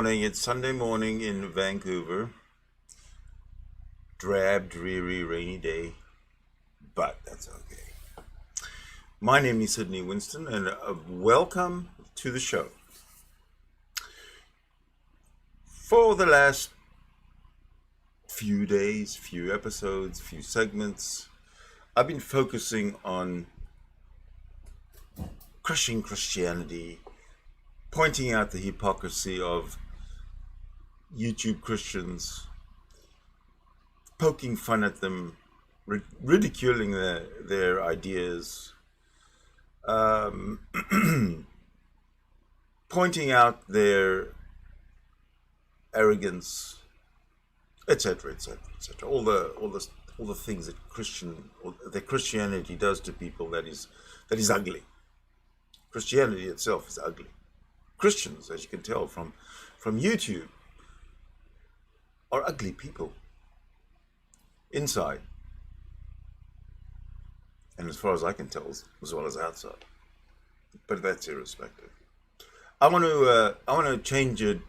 morning. It's Sunday morning in Vancouver. Drab, dreary, rainy day, but that's okay. My name is Sydney Winston, and welcome to the show. For the last few days, few episodes, few segments, I've been focusing on crushing Christianity, pointing out the hypocrisy of YouTube Christians, poking fun at them, ridiculing their ideas, pointing out their arrogance, etc., etc., etc. All the things that Christianity does to people that is ugly. Christianity itself is ugly. Christians, as you can tell from YouTube, are ugly people inside, and as far as I can tell, as well as outside. But that's irrespective. I want to change it,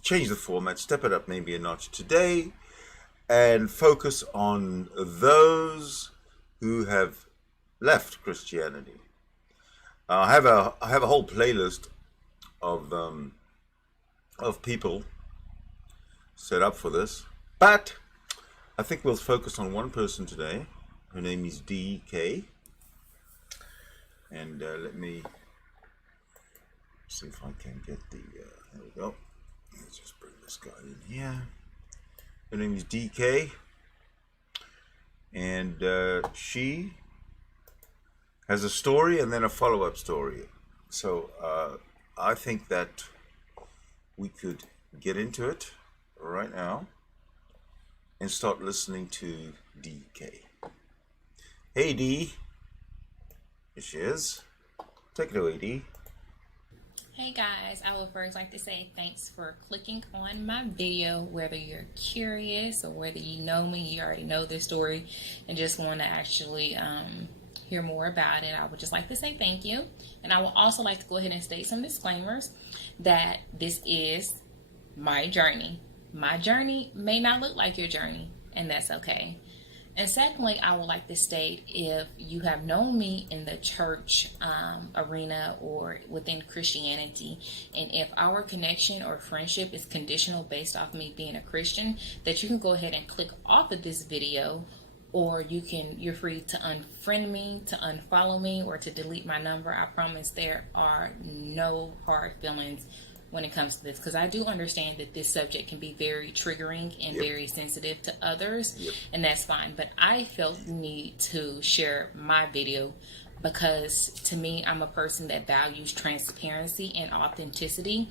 change the format, step it up maybe a notch today, and focus on those who have left Christianity. I have a whole playlist of people set up for this, but I think we'll focus on one person today. Her name is DK, and let me see if I can get the. There we go. Let's just bring this guy in here. Her name is DK, and she has a story and then a follow-up story. So I think that we could get into it right now and start listening to DK. Hey D, here she is. Take it away, D. Hey guys, I would first like to say thanks for clicking on my video. Whether you're curious or whether you know me, you already know this story and just want to actually hear more about it, I would just like to say thank you. And I would also like to go ahead and state some disclaimers that this is my journey. My journey may not look like your journey, and that's okay. And secondly, I would like to state, if you have known me in the church arena or within Christianity, and if our connection or friendship is conditional based off me being a Christian, that you can go ahead and click off of this video, or you're free to unfriend me, to unfollow me, or to delete my number. I promise there are no hard feelings when it comes to this, because I do understand that this subject can be very triggering and very sensitive to others, and that's fine. But I felt the need to share my video because, to me, I'm a person that values transparency and authenticity,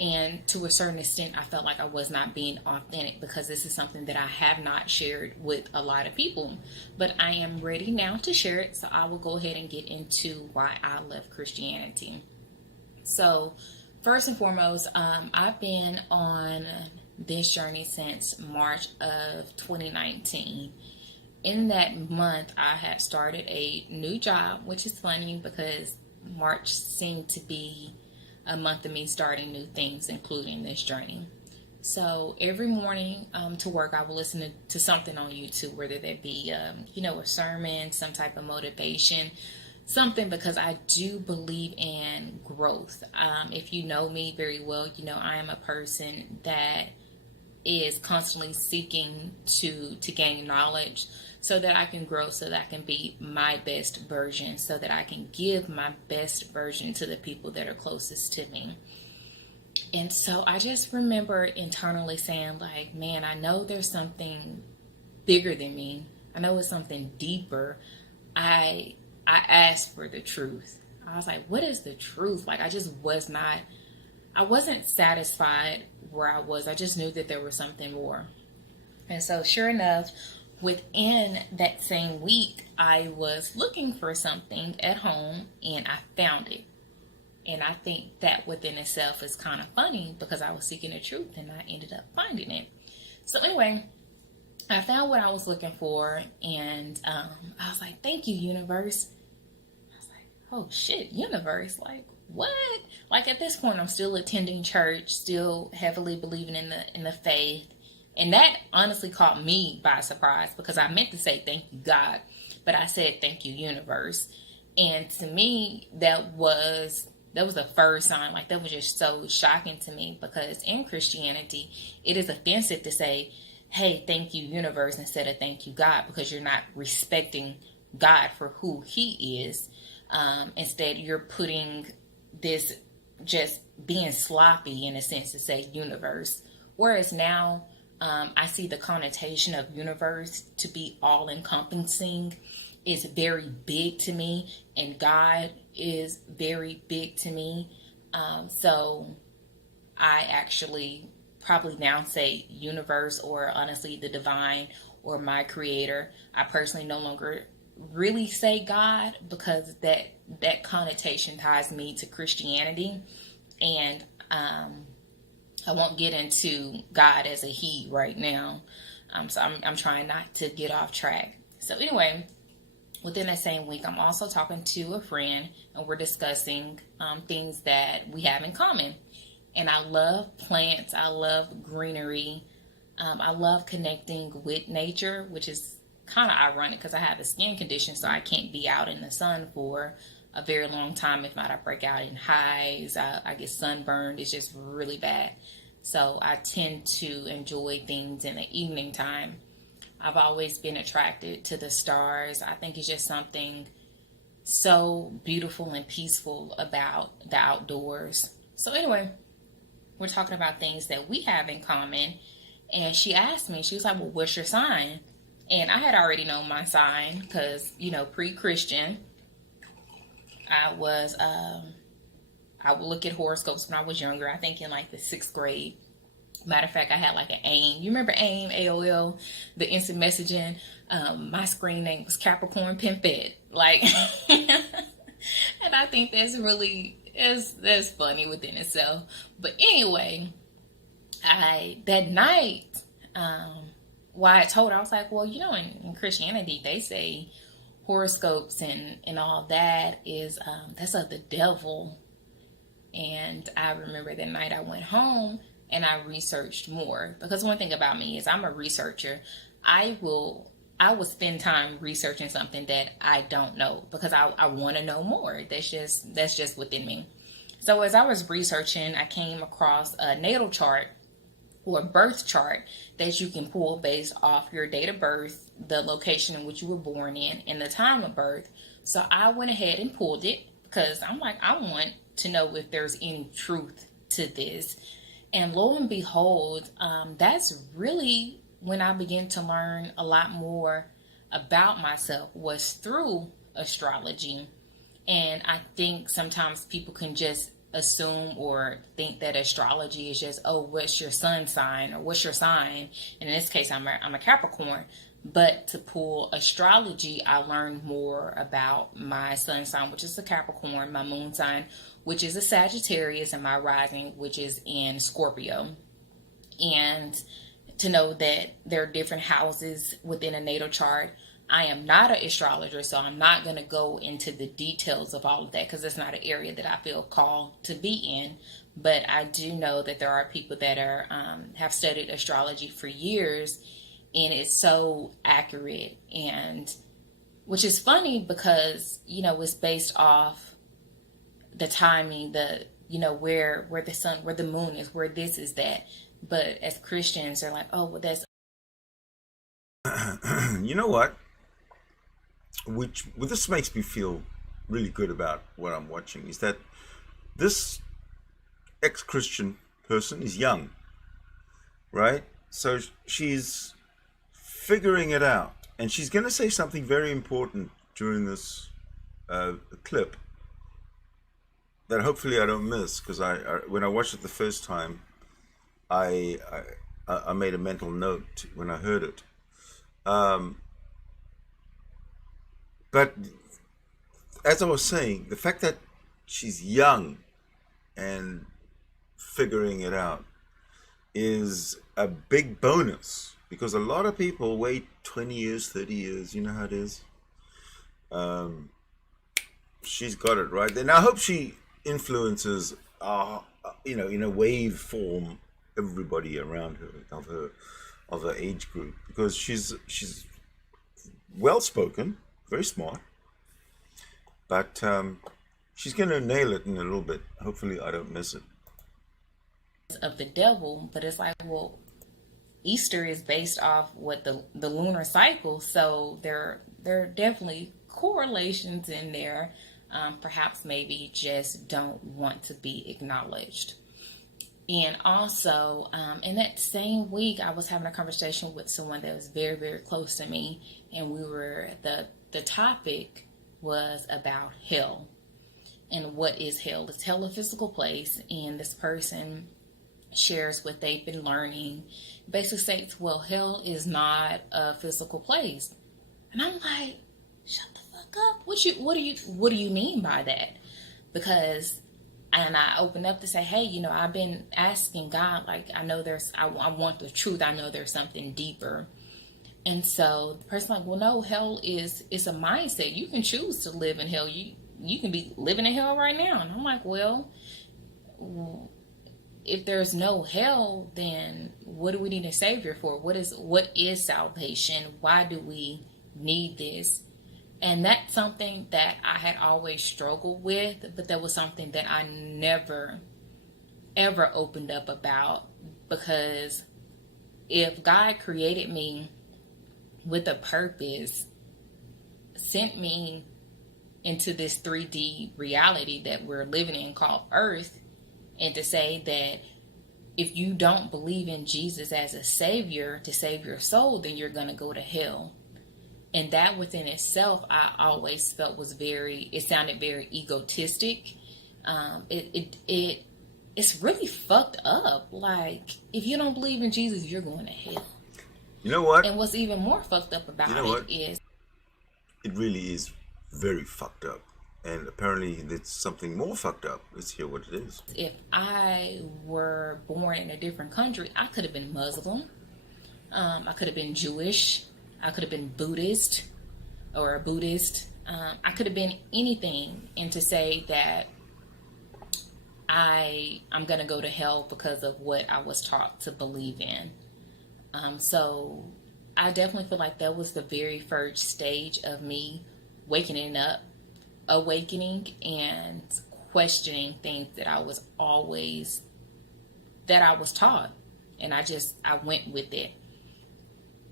and to a certain extent I felt like I was not being authentic because this is something that I have not shared with a lot of people. But I am ready now to share it, so I will go ahead and get into why I left Christianity. So first and foremost, I've been on this journey since March of 2019. In that month, I had started a new job, which is funny because March seemed to be a month of me starting new things, including this journey. So every morning to work, I will listen to something on YouTube, whether that be, a sermon, some type of motivation, something, because I do believe in growth. If you know me very well, you know I am a person that is constantly seeking to gain knowledge so that I can grow, so that I can be my best version, so that I can give my best version to the people that are closest to me. And so I just remember internally saying, like, man, I know there's something bigger than me. I know it's something deeper. I asked for the truth. I was like, what is the truth? Like, I wasn't satisfied where I was. I just knew that there was something more. And so sure enough, within that same week, I was looking for something at home and I found it. And I think that within itself is kind of funny because I was seeking the truth and I ended up finding it. So anyway, I found what I was looking for, and I was like, thank you, universe. I was like, oh shit, universe, like, what? Like at this point, I'm still attending church, still heavily believing in the faith, and that honestly caught me by surprise because I meant to say thank you God, but I said thank you universe, and to me that was the first sign. Like that was just so shocking to me because in Christianity, it is offensive to say, "Hey, thank you universe" instead of "thank you God" because you're not respecting God for who He is. Instead, you're putting this just being sloppy in a sense to say universe. Whereas now, I see the connotation of universe to be all encompassing. Is very big to me, and God is very big to me. So I actually probably now say universe or honestly the divine or my creator. I personally no longer really say God because that connotation ties me to Christianity, and I won't get into God as a he right now. So I'm trying not to get off track. So anyway, within that same week, I'm also talking to a friend, and we're discussing things that we have in common. And I love plants. I love greenery. I love connecting with nature, which is kind of ironic because I have a skin condition, so I can't be out in the sun for a very long time. If not, I break out in hives. I get sunburned. It's just really bad. So I tend to enjoy things in the evening time. I've always been attracted to the stars. I think it's just something so beautiful and peaceful about the outdoors. So anyway, we're talking about things that we have in common. And she asked me, she was like, well, what's your sign? And I had already known my sign because, pre-Christian, I would look at horoscopes when I was younger. I think in like the 6th grade. Matter of fact, I had like an AIM. You remember AIM, AOL, the instant messaging? My screen name was Capricorn Pimpette. Like, and I think that's really, that's funny within itself. But anyway, that night, why I told her, I was like, well, in Christianity, they say horoscopes and all that is, that's of the devil. And I remember that night I went home and I researched more, because one thing about me is I'm a researcher. I will spend time researching something that I don't know because I want to know more. That's just within me. So as I was researching, I came across a natal chart or birth chart that you can pull based off your date of birth, the location in which you were born in, and the time of birth. So I went ahead and pulled it because I'm like, I want to know if there's any truth to this. And lo and behold, that's really when I began to learn a lot more about myself, was through astrology. And I think sometimes people can just assume or think that astrology is just, oh, what's your sun sign or what's your sign? And in this case, I'm a Capricorn. But to pull astrology, I learned more about my sun sign, which is a Capricorn, my moon sign, which is a Sagittarius, and my rising, which is in Scorpio. And to know that there are different houses within a natal chart. I am not an astrologer, so I'm not going to go into the details of all of that because it's not an area that I feel called to be in. But I do know that there are people that are have studied astrology for years, and it's so accurate, and which is funny because it's based off the timing, where the sun, where the moon is, where this is that. But as Christians, they're like, oh, well, that's. You know what? This makes me feel really good about what I'm watching, is that this ex-Christian person is young, right? So she's figuring it out, and she's going to say something very important during this clip that hopefully I don't miss, because when I watched it the first time, I made a mental note when I heard it. But as I was saying, the fact that she's young and figuring it out is a big bonus, because a lot of people wait 20 years, 30 years. You know how it is. She's got it right. And I hope she influences are, in a wave form, everybody around her of her age group, because she's well spoken, very smart, but she's gonna nail it in a little bit. Hopefully, I don't miss it. Of the devil, but it's like, well, Easter is based off what the lunar cycle, so there are definitely correlations in there. Perhaps maybe just don't want to be acknowledged. And also, in that same week, I was having a conversation with someone that was very, very close to me, and the topic was about hell and what is hell. Is hell a physical place? And this person shares what they've been learning. Basically states, well, hell is not a physical place. And I'm like, shut the fuck up. What do you mean by that? Because, and I opened up to say, hey, I've been asking God, like, I know I want the truth. I know there's something deeper. And so the person like, well, no, hell it's a mindset. You can choose to live in hell. You can be living in hell right now. And I'm like, well, if there's no hell, then what do we need a savior for? What is salvation? Why do we need this? And that's something that I had always struggled with, but that was something that I never, ever opened up about, because if God created me with a purpose, sent me into this 3D reality that we're living in called Earth, and to say that if you don't believe in Jesus as a savior to save your soul, then you're going to go to hell. And that within itself, I always felt it sounded very egotistic. It's really fucked up. Like, if you don't believe in Jesus, you're going to hell. You know what? And what's even more fucked up about is, it really is very fucked up. And apparently it's something more fucked up. Let's hear what it is. If I were born in a different country, I could have been Muslim. I could have been Jewish. I could have been Buddhist or a Buddhist. I could have been anything. And to say that I'm going to go to hell because of what I was taught to believe in. So I definitely feel like that was the very first stage of me awakening and questioning things that I was taught. And I went with it.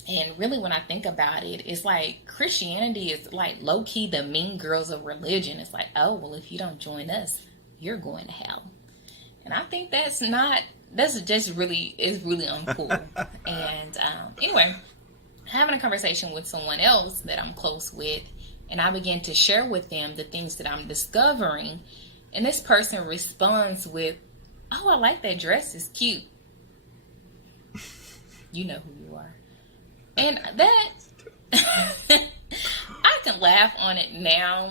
And really, when I think about it, it's like Christianity is like low-key the mean girls of religion. It's like, oh, well, if you don't join us, you're going to hell. And I think that's just really uncool. And anyway, having a conversation with someone else that I'm close with, and I began to share with them the things that I'm discovering. And this person responds with, oh, I like that dress. It's cute. You know who you are. And that, I can laugh on it now.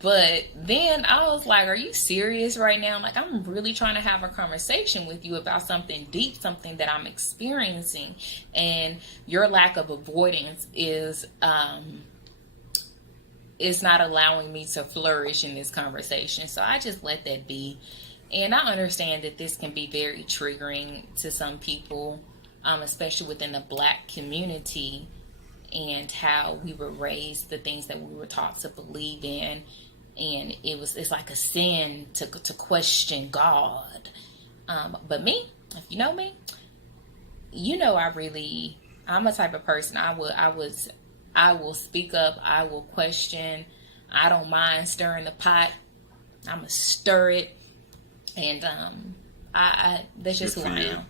But then I was like, are you serious right now? Like, I'm really trying to have a conversation with you about something deep, something that I'm experiencing. And your lack of avoidance is not allowing me to flourish in this conversation. So I just let that be. And I understand that this can be very triggering to some people, especially within the Black community, and how we were raised, the things that we were taught to believe in. And it's like a sin to question God. But me, if you know me, I'm a type of person. I will speak up. I will question. I don't mind stirring the pot. I'm gonna stir it. And that's just who I am.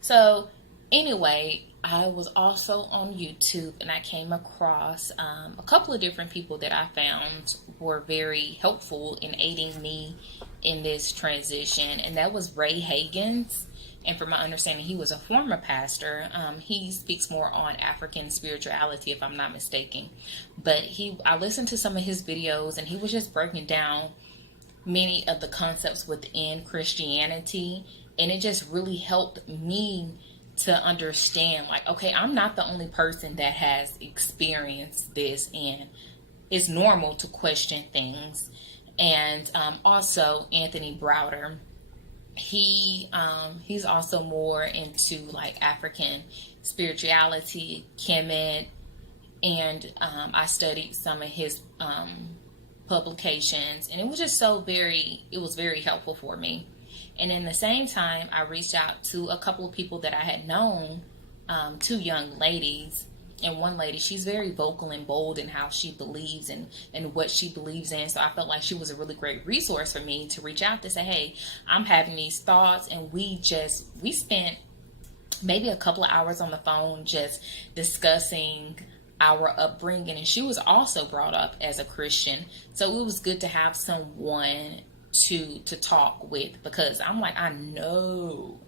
So anyway, I was also on YouTube, and I came across a couple of different people that I found were very helpful in aiding me in this transition. And that was Ray Hagins. And from my understanding, he was a former pastor. He speaks more on African spirituality, if I'm not mistaken. But I listened to some of his videos, and he was just breaking down many of the concepts within Christianity. And it just really helped me to understand, like, okay, I'm not the only person that has experienced this, and it's normal to question things. And also Anthony Browder. He's also more into like African spirituality, Kemet, and I studied some of his publications, and it was just it was very helpful for me. And in the same time, I reached out to a couple of people that I had known, two young ladies. And one lady, she's very vocal and bold in how she believes and what she believes in. So I felt like she was a really great resource for me to reach out to say, hey, I'm having these thoughts. And we spent maybe a couple of hours on the phone just discussing our upbringing. And she was also brought up as a Christian. So it was good to have someone to talk with, because I'm like, I know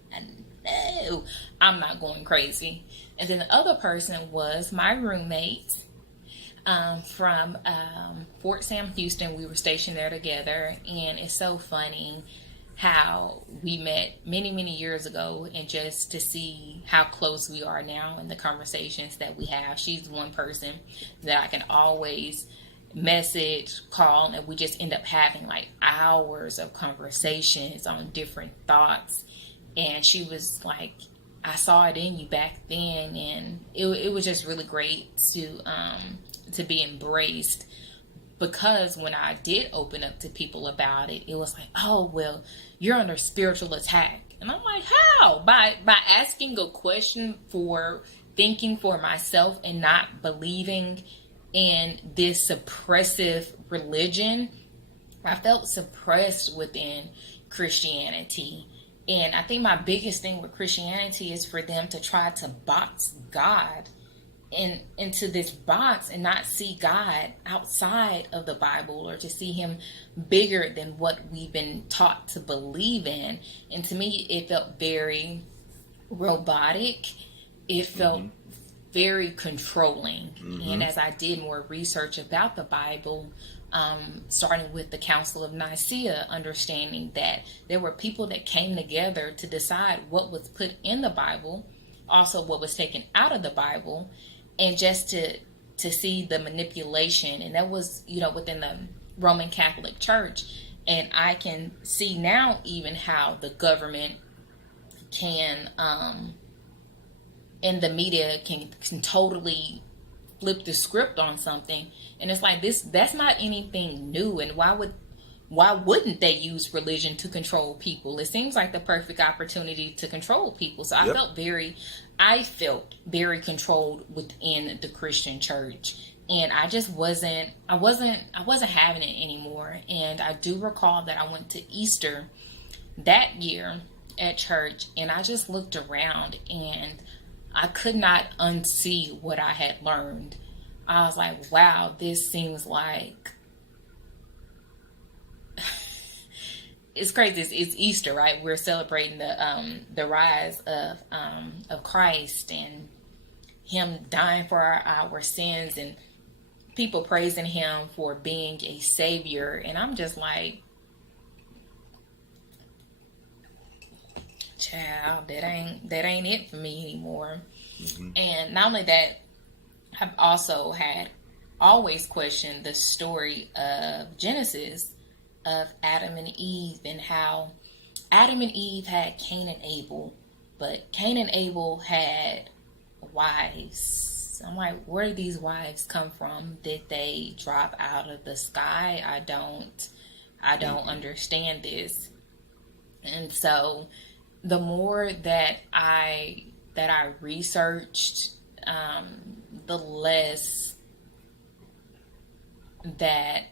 I'm not going crazy. And then the other person was my roommate from Fort Sam Houston. We were stationed there together, and it's so funny how we met many, many years ago, and just to see how close we are now and the conversations that we have. She's one person that I can always message, call, and we just end up having like hours of conversations on different thoughts. And she was like, I saw it in you back then, and it was just really great to be embraced, because when I did open up to people about it, it was like, oh, well, you're under spiritual attack. And I'm like, how? By asking a question, for thinking for myself and not believing in this suppressive religion. I felt suppressed within Christianity. And I think my biggest thing with Christianity is for them to try to box God into this box and not see God outside of the Bible, or to see him bigger than what we've been taught to believe in. And to me, it felt very robotic. It felt very controlling. And as I did more research about the Bible, starting with the Council of Nicaea, understanding that there were people that came together to decide what was put in the Bible, also what was taken out of the Bible, and just to see the manipulation. And that was, within the Roman Catholic Church. And I can see now even how the government can, and the media can totally flip the script on something. And it's like, that's not anything new. And why wouldn't they use religion to control people? It seems like the perfect opportunity to control people. So I felt very controlled within the Christian church. And I just wasn't having it anymore. And I do recall that I went to Easter that year at church, and I just looked around, and I could not unsee what I had learned. I was like, wow, this seems like it's crazy. It's Easter, right? We're celebrating the rise of Christ, and him dying for our sins, and people praising him for being a savior. And I'm just like, child, that ain't it for me anymore. And not only that, I've also had always questioned the story of Genesis, of Adam and Eve, and how Adam and Eve had Cain and Abel, but Cain and Abel had wives. I'm like, where did these wives come from? Did they drop out of the sky? I don't understand this. And so the more that I researched, the less that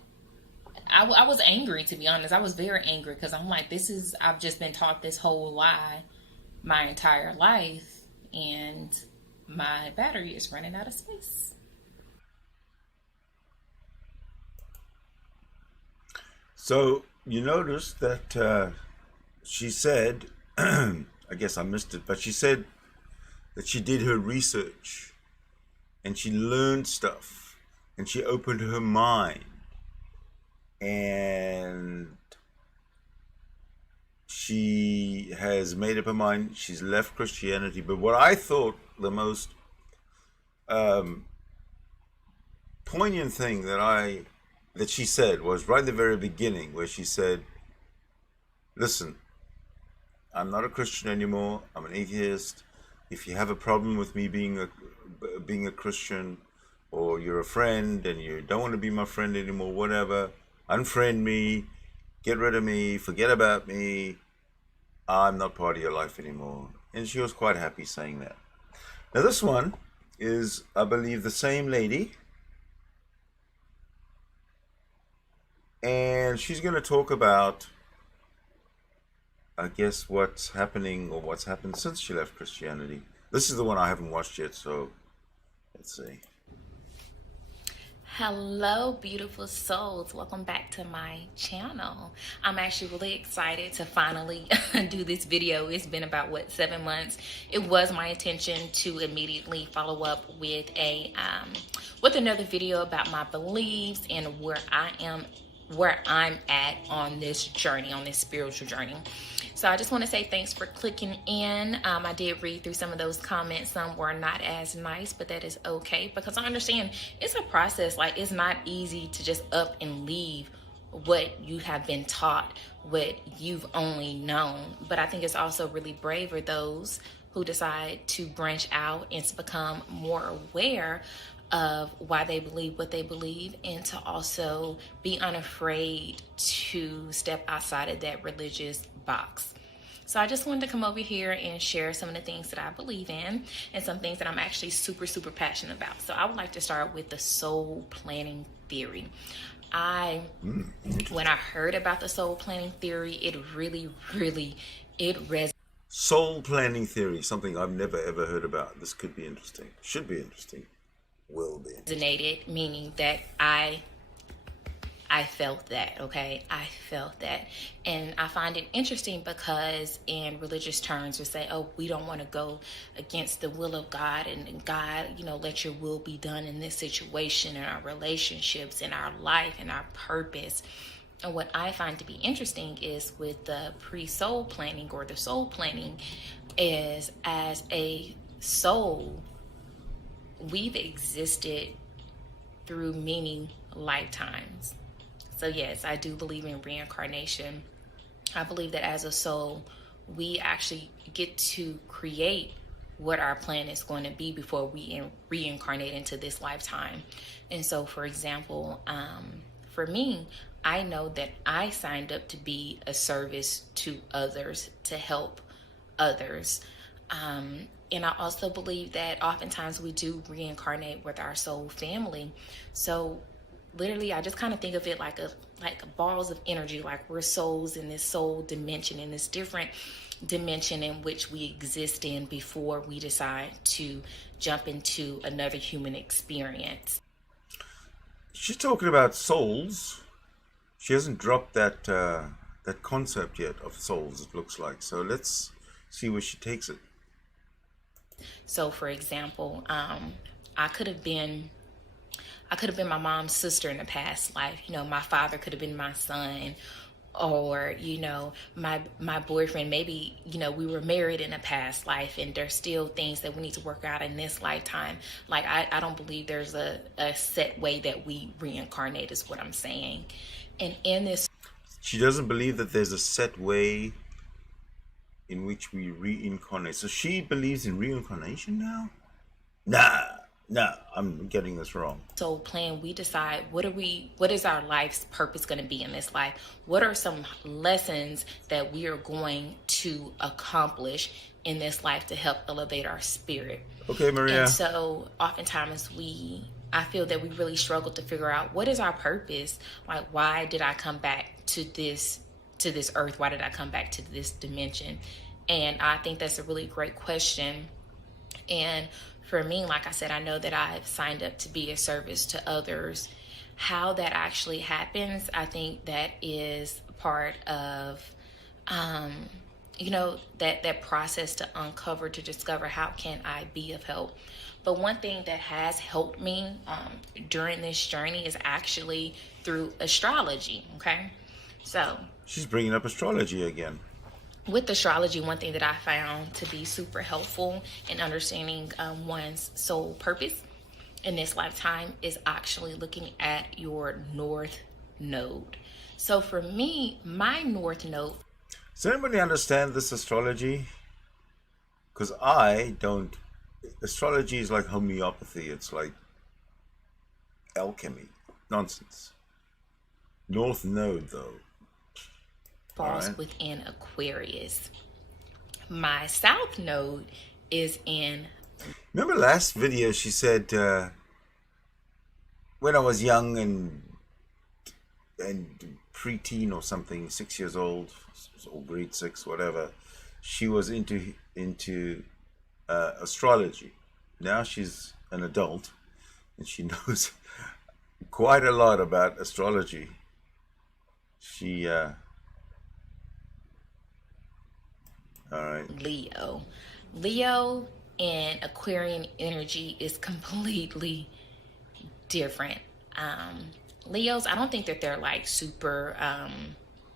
I was angry, to be honest. I was very angry, because I'm like, I've just been taught this whole lie my entire life, and my battery is running out of space. So you notice that she said, I guess I missed it, but she said that she did her research, and she learned stuff, and she opened her mind, and she has made up her mind. She's left Christianity. But what I thought the most poignant thing that I that she said was right in the very beginning, where she said, listen, I'm not a Christian anymore. I'm an atheist. If you have a problem with me being a Christian, or you're a friend and you don't want to be my friend anymore, whatever, unfriend me, get rid of me, forget about me. I'm not part of your life anymore. And she was quite happy saying that. Now this one is, I believe, the same lady. And she's going to talk about, I guess, what's happening or what's happened since she left Christianity. This is the one I haven't watched yet, so let's see. Hello, beautiful souls. Welcome back to my channel. I'm actually really excited to finally do this video. It's been about, 7 months. It was my intention to immediately follow up with another video about my beliefs and where I'm at on this journey, on this spiritual journey. So I just want to say thanks for clicking in. I did read through some of those comments. Some were not as nice, but that is okay, because I understand it's a process. Like, it's not easy to just up and leave what you have been taught, what you've only known. But I think it's also really brave of those who decide to branch out and to become more aware of why they believe what they believe, and to also be unafraid to step outside of that religious box. So I just wanted to come over here and share some of the things that I believe in and some things that I'm actually super, super passionate about. So I would like to start with the soul planning theory. When I heard about the soul planning theory, it really resonated. Soul planning theory, something I've never ever heard about. This could be interesting. Should be interesting. Will be. Meaning that I felt that, okay? I felt that. And I find it interesting because in religious terms we say, oh, we don't want to go against the will of God, and God, let your will be done in this situation, in our relationships, in our life, in our purpose. And what I find to be interesting is with the pre-soul planning, or the soul planning, is as a soul, we've existed through many lifetimes. So yes, I do believe in reincarnation. I believe that as a soul, we actually get to create what our plan is going to be before we reincarnate into this lifetime. And so, for example, for me, I know that I signed up to be a service to others, to help others. And I also believe that oftentimes we do reincarnate with our soul family. So literally, I just kind of think of it like balls of energy, like we're souls in this soul dimension, in this different dimension in which we exist in before we decide to jump into another human experience. She's talking about souls. She hasn't dropped that concept yet of souls, it looks like. So let's see where she takes it. So, for example, I could have been my mom's sister in a past life. My father could have been my son, or my boyfriend. Maybe we were married in a past life, and there's still things that we need to work out in this lifetime. Like, I don't believe there's a set way that we reincarnate, is what I'm saying. And in this, she doesn't believe that there's a set way in which we reincarnate. So she believes in reincarnation now? Nah, I'm getting this wrong. So plan, we decide what is our life's purpose going to be in this life? What are some lessons that we are going to accomplish in this life to help elevate our spirit? Okay, Maria. And so oftentimes I feel that we really struggle to figure out, what is our purpose? Like, why did I come back to this earth? Why did I come back to this dimension? And I think that's a really great question. And for me, like I said, I know that I've signed up to be a service to others. How that actually happens, I think that is part of, that process to uncover, to discover how can I be of help. But one thing that has helped me during this journey is actually through astrology, okay? So she's bringing up astrology again. With astrology, one thing that I found to be super helpful in understanding one's soul purpose in this lifetime is actually looking at your North Node. So for me, my North Node. Does anybody understand this astrology? Because I don't. Astrology is like homeopathy. It's like alchemy. Nonsense. North Node, though. Falls Alright. within Aquarius. My South Node is in. Remember last video she said, when I was young and preteen or something, 6 years old or grade 6, whatever, she was into astrology. Now she's an adult and she knows quite a lot about astrology. She all right. Leo and Aquarian energy is completely different. Leos, I don't think that they're like super.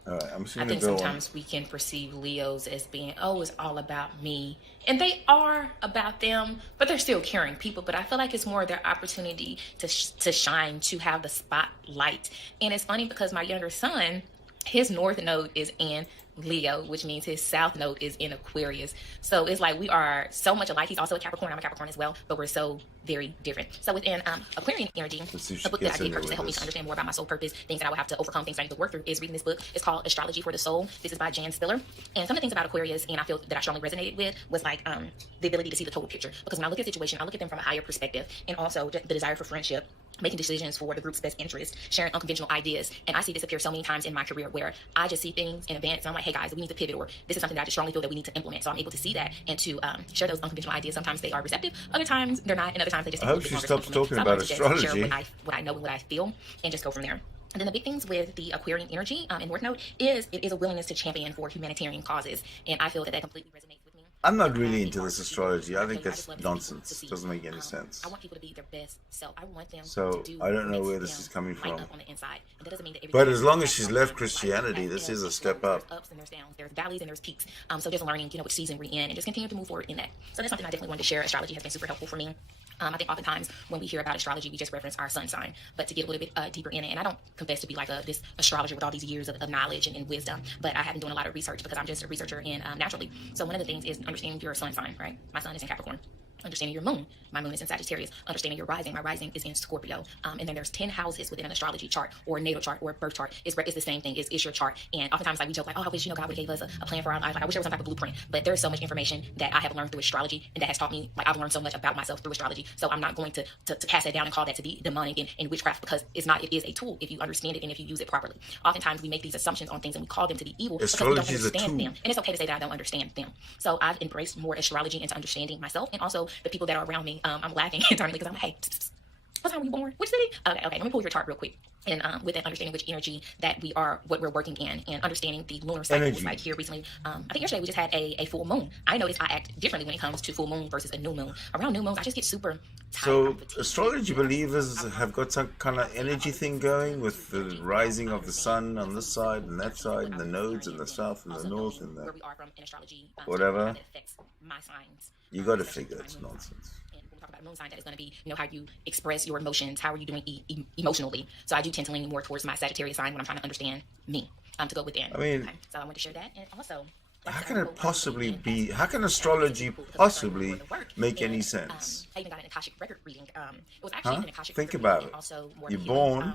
All right, I'm just I gonna think go on. sometimes we can perceive Leos as being, oh, it's all about me. And they are about them, but they're still caring people. But I feel like it's more their opportunity to shine, to have the spotlight. And it's funny because my younger son, his North Node is in Leo, which means his South Node is in Aquarius. So it's like we are so much alike. He's also a Capricorn. I'm a Capricorn as well, but we're so very different. So within Aquarian energy, Let's see if a she book that I gets did into purchase to help me this. to understand more about my soul purpose, things that I will have to overcome, things that I need to work through, is reading this book. It's called Astrology for the Soul. This is by Jan Spiller. And some of the things about Aquarius, and I feel that I strongly resonated with, was like the ability to see the total picture. Because when I look at a situation, I look at them from a higher perspective, and also the desire for friendship, making decisions for the group's best interest, sharing unconventional ideas. And I see this appear so many times in my career where I just see things in advance and I'm like, hey guys, we need to pivot, or this is something that I just strongly feel that we need to implement. So I'm able to see that and to share those unconventional ideas. Sometimes they are receptive, other times they're not, and other times they just I take a hope little she bit longer stops to implement. talking So I about like to just astrology. share what I know and what I feel and just go from there. And then the big things with the Aquarian energy in North Node is it is a willingness to champion for humanitarian causes. And I feel that that completely resonates with me. I'm not really into this astrology. I think that's nonsense. Doesn't make any sense. I want people to be their best self. I want them So, to do I don't know what where makes this is them coming light from. up on the inside. And that doesn't mean that But everything as long is as she's bad. left Like, Christianity, this is a step up. There's ups and there's downs. There's valleys and there's peaks. So just learning, which season we're in, and just continue to move forward in that. So that's something I definitely wanted to share. Astrology has been super helpful for me. I think oftentimes when we hear about astrology, we just reference our sun sign. But to get a little bit deeper in it, and I don't confess to be like this astrologer with all these years of knowledge and wisdom, but I have been doing a lot of research because I'm just a researcher in naturally. So one of the things is understanding your sun sign, right? My sun is in Capricorn. Understanding your moon. My moon is in Sagittarius. Understanding your rising. My rising is in Scorpio. And then there's 10 houses within an astrology chart or a natal chart or a birth chart. It's the same thing. It's your chart. And oftentimes like we joke like, oh, I wish God would have gave us a plan for our life. Like I wish there was some type of blueprint. But there's so much information that I have learned through astrology and that has taught me, like I've learned so much about myself through astrology. So I'm not going to cast that down and call that to be demonic and witchcraft, because it's not. It is a tool if you understand it and if you use it properly. Oftentimes we make these assumptions on things and we call them to be evil because we don't Astrology is a understand tool. them. And it's okay to say that I don't understand them. So I've embraced more astrology into understanding myself and also the people that are around me. I'm laughing internally because I'm like, hey, what time were you born? Which city? Okay, let me pull your chart real quick. And with that, understanding which energy that we are, what we're working in, and understanding the lunar cycles. Energy. Like here recently, I think yesterday we just had a full moon. I notice I act differently when it comes to full moon versus a new moon. Around new moons, I just get super tired. So, I'm fatigued. astrology believers have got some kind of energy thing going with the rising of the sun on this side and that side, and the nodes in the south and the Also north knowing and where the we are from in astrology, whatever. how that affects my signs. You got to Especially figure my it's moon sign. nonsense. And when we talk about moon sign, that is going to be, how you express your emotions. How are you doing emotionally? So I do tend to lean more towards my Sagittarius sign when I'm trying to understand me, to go within. I mean, okay. So I want to share that, and also. How can it possibly be? How can astrology possibly make any sense? I even got an Akashic record reading. It was actually Huh? an Akashic Think record about reading, it. and also more You're of a healing, born,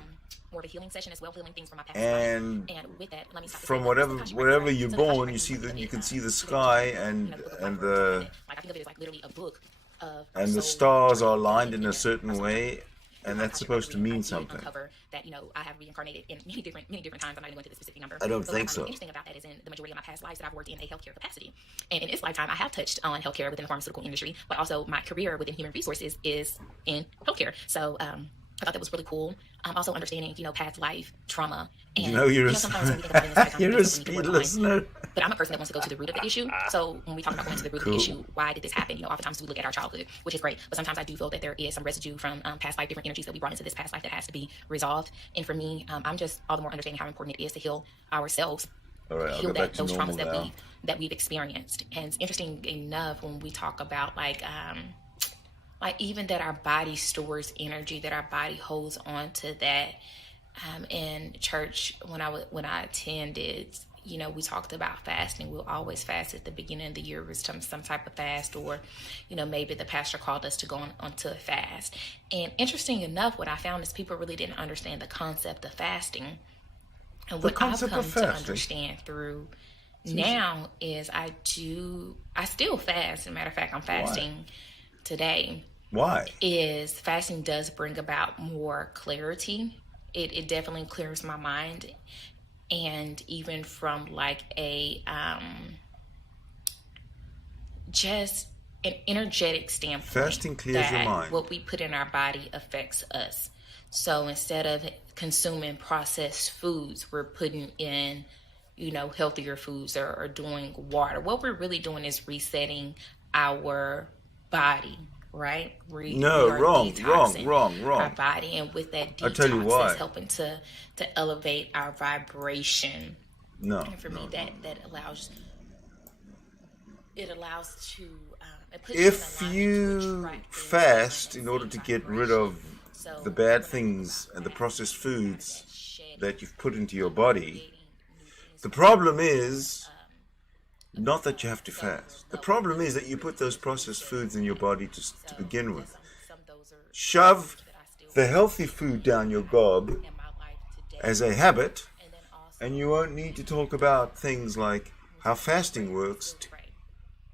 more of a healing session as well, healing things from my past and life. And with that, let me stop. from wherever you're born, you see you can see the sky and the like I think of it as like literally a book of and the soul stars are journey aligned in a and certain personal way, and that's supposed to mean something. Uncover that I have reincarnated in many different times. I'm not even going to the specific number. I don't But think what I so. find interesting about that is in the majority of my past lives that I've worked in a healthcare capacity, and in this lifetime I have touched on healthcare within the pharmaceutical industry, but also my career within human resources is in healthcare. So I thought that was really cool. Also understanding, past life trauma. And, sometimes when we think about it in this lifetime, you're we a think we need speed to work on listener. but I'm a person that wants to go to the root of the issue. So when we talk about going to the root of Cool. the issue, why did this happen? Oftentimes we look at our childhood, which is great. But sometimes I do feel that there is some residue from past life, different energies that we brought into this past life that has to be resolved. And for me, I'm just all the more understanding how important it is to heal ourselves. All right, I'll Heal go back to those normal traumas now. that we've experienced. And it's interesting enough when we talk about like like even that our body stores energy, that our body holds on to that. In church, when I attended, we talked about fasting. We'll always fast at the beginning of the year with some type of fast, or maybe the pastor called us to go on to a fast. And interesting enough, what I found is people really didn't understand the concept of fasting. And what I've come to understand through now is I still fast. As a matter of fact, I'm fasting today. Why? Is fasting does bring about more clarity. It definitely clears my mind, and even from like a just an energetic standpoint, fasting clears your mind. What we put in our body affects us. So instead of consuming processed foods, we're putting in healthier foods, or doing water. What we're really doing is resetting our body. Right? Wrong. Our body, and with that detox, is helping to elevate our vibration. And for me, that allows to. If you fast in order to get rid of the bad things and the processed foods that you've put into your body, the problem is. Not that you have to fast. The problem is that you put those processed foods in your body to begin with. Shove the healthy food down your gob as a habit, and you won't need to talk about things like how fasting works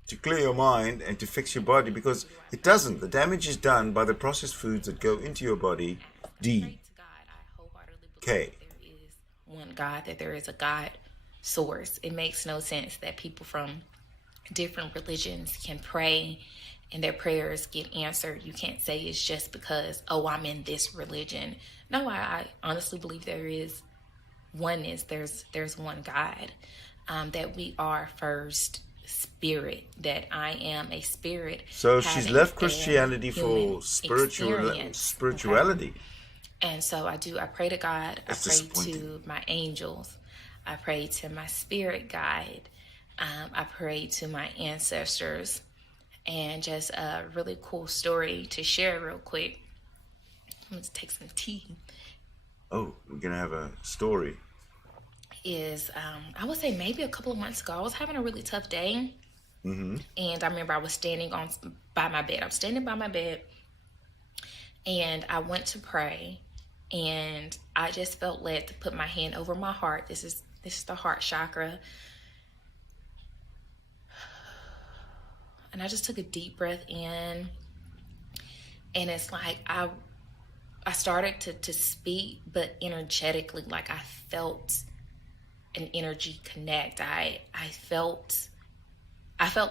to clear your mind and to fix your body, because it doesn't. The damage is done by the processed foods that go into your body. K. One God, that there is a God source. It makes no sense that people from different religions can pray and their prayers get answered. You can't say it's just because, I'm in this religion. No, I honestly believe there is oneness. There's one God, that we are first spirit, that I am a spirit. So she's left Christianity for spirituality. Okay? And so I pray to God. I pray to my angels. I pray to my spirit guide. I pray to my ancestors. And just a really cool story to share real quick. I'm going to take some tea. Oh, we're going to have a story. I would say maybe a couple of months ago, I was having a really tough day. Mm-hmm. And I remember I was standing by my bed. I was standing by my bed. And I went to pray. And I just felt led to put my hand over my heart. This is the heart chakra. And I just took a deep breath in. And it's like I started to speak, but energetically, like I felt an energy connect. I felt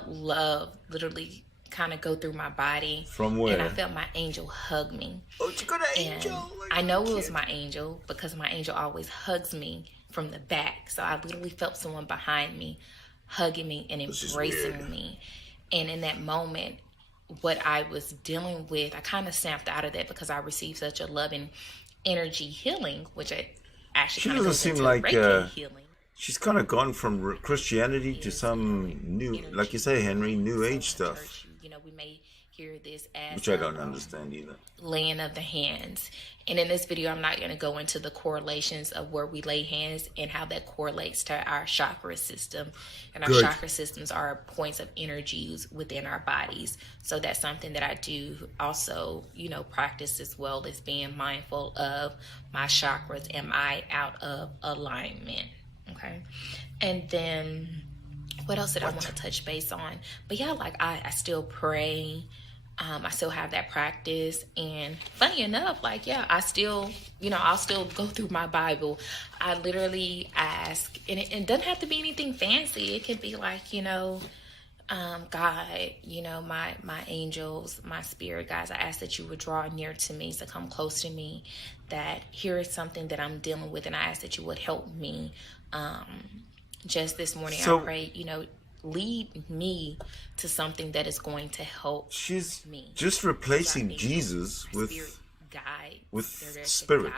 love literally kind of go through my body. From where? And I felt my angel hug me. Oh, you got an angel? I know it was my angel because my angel always hugs me from the back. So I literally felt someone behind me hugging me and embracing me. And in that moment, what I was dealing with, I kind of snapped out of that because I received such a loving energy healing, which I actually kind of goes into Reiki healing. She's kind of gone from Christianity to some new, like you say, Henry, new age stuff. We may hear this as which I don't understand either. Laying of the hands. And in this video, I'm not going to go into the correlations of where we lay hands and how that correlates to our chakra system. And our chakra systems are points of energies within our bodies. So that's something that I do also, practice, as well as being mindful of my chakras. Am I out of alignment? Okay. And then what else did I want to touch base on? But yeah, like I still pray. I still have that practice. And funny enough, I still, I'll still go through my Bible. I literally ask, and it doesn't have to be anything fancy. It could be like, God, my angels, my spirit guides, I ask that you would draw near to me, to come close to me, that here is something that I'm dealing with, and I ask that you would help me. Just this morning, I prayed, lead me to something that is going to help me. Just replacing Jesus with spirit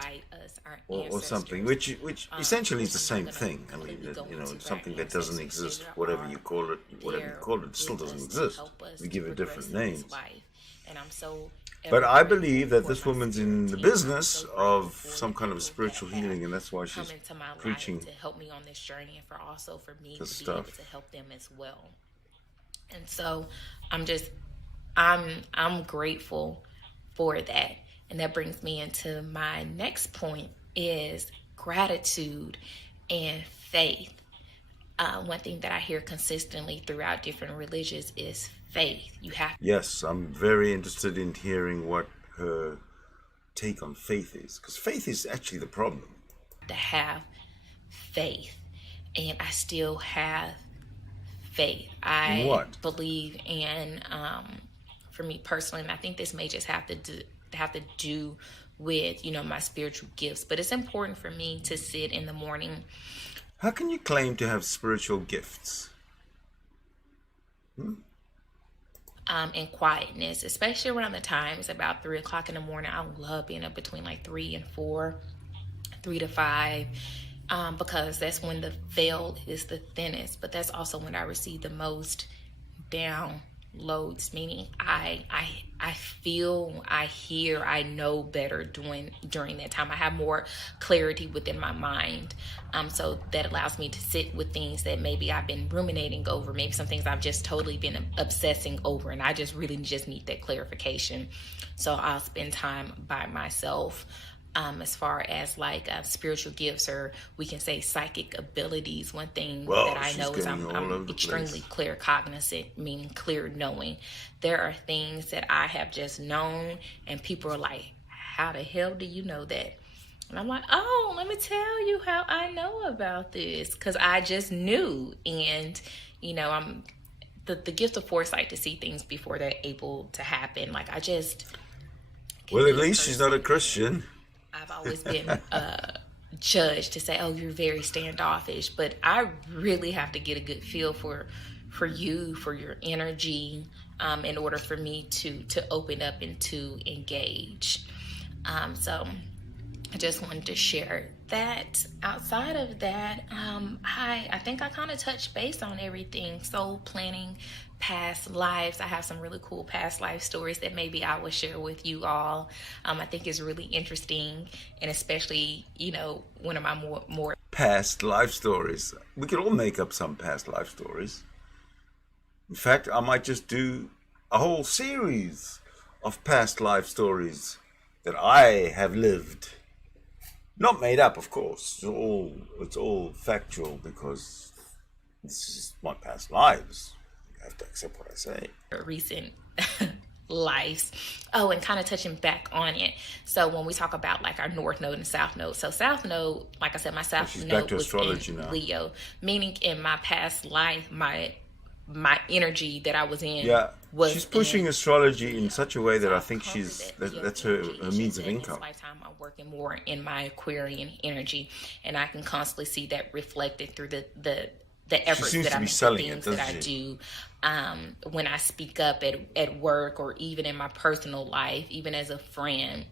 or something, which essentially is the same thing. I mean, something that doesn't exist, whatever you call it, it still doesn't exist. We give it different names. and I'm so But ever I grateful believe that for this my woman's in the spiritual team. I'm business so grateful of for some the kind of people spiritual that have healing, and that's why come she's into my life preaching to help me on this journey, and for also for me this to be able stuff. to help them as well. And so I'm just I'm grateful for that. And that brings me into my next point is gratitude and faith. One thing that I hear consistently throughout different religions is faith. You have Yes, I'm very interested in hearing what her take on faith is, because faith is actually the problem. to have faith. And I still have faith. In I what? believe in, for me personally, and I think this may just have to do with my spiritual gifts. But it's important for me to sit in the morning How can you claim to have spiritual gifts? in quietness, especially around the times about 3 o'clock in the morning. I love being up between like 3 and 4, 3 to 5, because that's when the veil is the thinnest. But that's also when I receive the most downloads, meaning I feel, I hear, I know better during that time. I have more clarity within my mind. So that allows me to sit with things that maybe I've been ruminating over, maybe some things I've just totally been obsessing over, and I just really just need that clarification. So I'll spend time by myself. As far as like spiritual gifts, or we can say psychic abilities, one thing Well, that I she's know is getting all over I'm the extremely place. clear cognizant, meaning clear knowing. There are things that I have just known, and people are like, how the hell do you know that? And I'm like, oh, let me tell you how I know about this, because I just knew. And I'm the gift of foresight to see things before they're able to happen. Like, I just can Well, at be a least she's not a person. Christian. I've always been judged to say, "Oh, you're very standoffish," but I really have to get a good feel for you, for your energy, in order for me to open up and to engage. So I just wanted to share that. Outside of that, I think I kind of touched base on everything. Soul planning, past lives. I have some really cool past life stories that maybe I will share with you all. I think is really interesting, and especially one of my more Past life stories. We could all make up some past life stories. In fact, I might just do a whole series of past life stories that I have lived. Not made up, of course. It's all factual, because this is my past lives. You have to accept what I say. recent lives. Oh, and kind of touching back on it. So when we talk about like our North Node and South Node, so South Node, like I said, my South She's back Node to was astrology in now. Leo, meaning in my past life, my energy that I was in Yeah, was she's pushing in astrology in Leo. such a way that So I I've think conquered she's that Leo that's energy. her It's means just of that in this income. lifetime, I'm working more in my Aquarian energy, and I can constantly see that reflected through the She efforts seems that to I be make, the selling it, things that I doesn't she? do, when I speak up at work, or even in my personal life, even as a friend.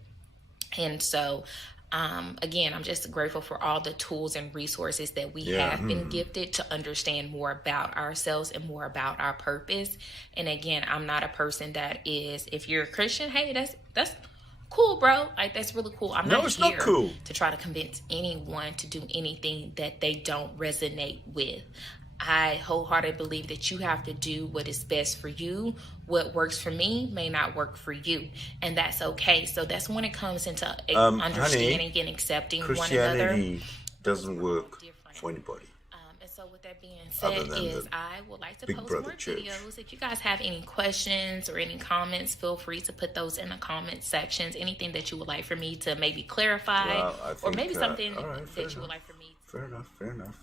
And so, again, I'm just grateful for all the tools and resources that we Yeah. have been gifted to understand more about ourselves and more about our purpose. And again, I'm not a person that is, if you're a Christian, hey, that's cool, bro. Like, that's really cool. I'm No, not it's not here cool. to try to convince anyone to do anything that they don't resonate with. I wholeheartedly believe that you have to do what is best for you. What works for me may not work for you, and that's okay. So that's when it comes into Honey, understanding and accepting one another. Christianity doesn't Really work different. for anybody And so with that being other said, than is the I would like to Big post Brother more Church. videos. If you guys have any questions or any comments, feel free to put those in the comment sections. Anything that you would like for me to maybe clarify, Well, I or think, maybe something all right, fair that you would enough. like for me to. Fair enough, fair enough.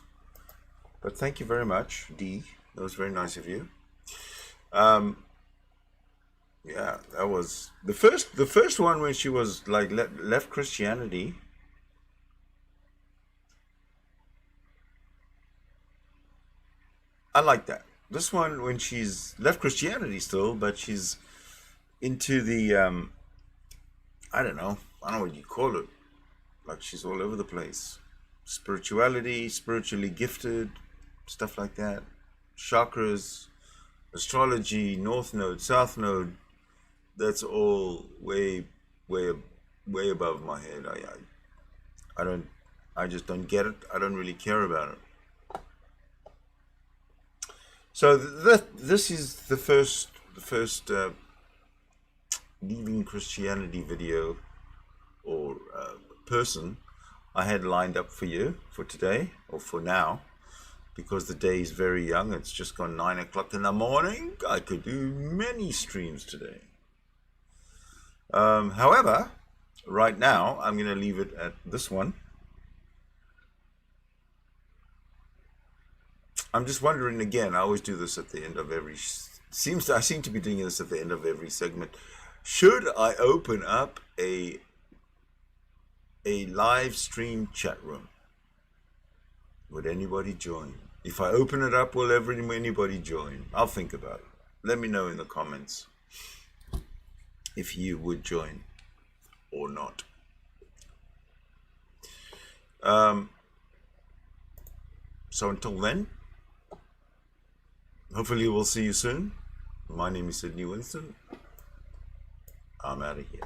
But thank you very much, Dee. That was very nice of you. Yeah, that was the first one when she was like left Christianity. I like that. This one when she's left Christianity still, but she's into the I don't know what you call it. Like, she's all over the place. Spirituality, spiritually gifted, stuff like that. Chakras, astrology, North Node, South Node. that's all way, way above my head. I don't, I just don't get it. I don't really care about it. So this is the first leaving Christianity video or person I had lined up for you for today or for now, because the day is very young. It's just gone 9 o'clock in the morning. I could do many streams today. However, right now I'm going to leave it at this one. I'm just wondering again, I always do this at the end of every, I seem to be doing this at the end of every segment. Should I open up a live stream chat room? Would anybody join? If I open it up, will anybody join? I'll think about it. Let me know in the comments if you would join or not. So until then, hopefully we'll see you soon. My name is Sydney Winston. I'm out of here.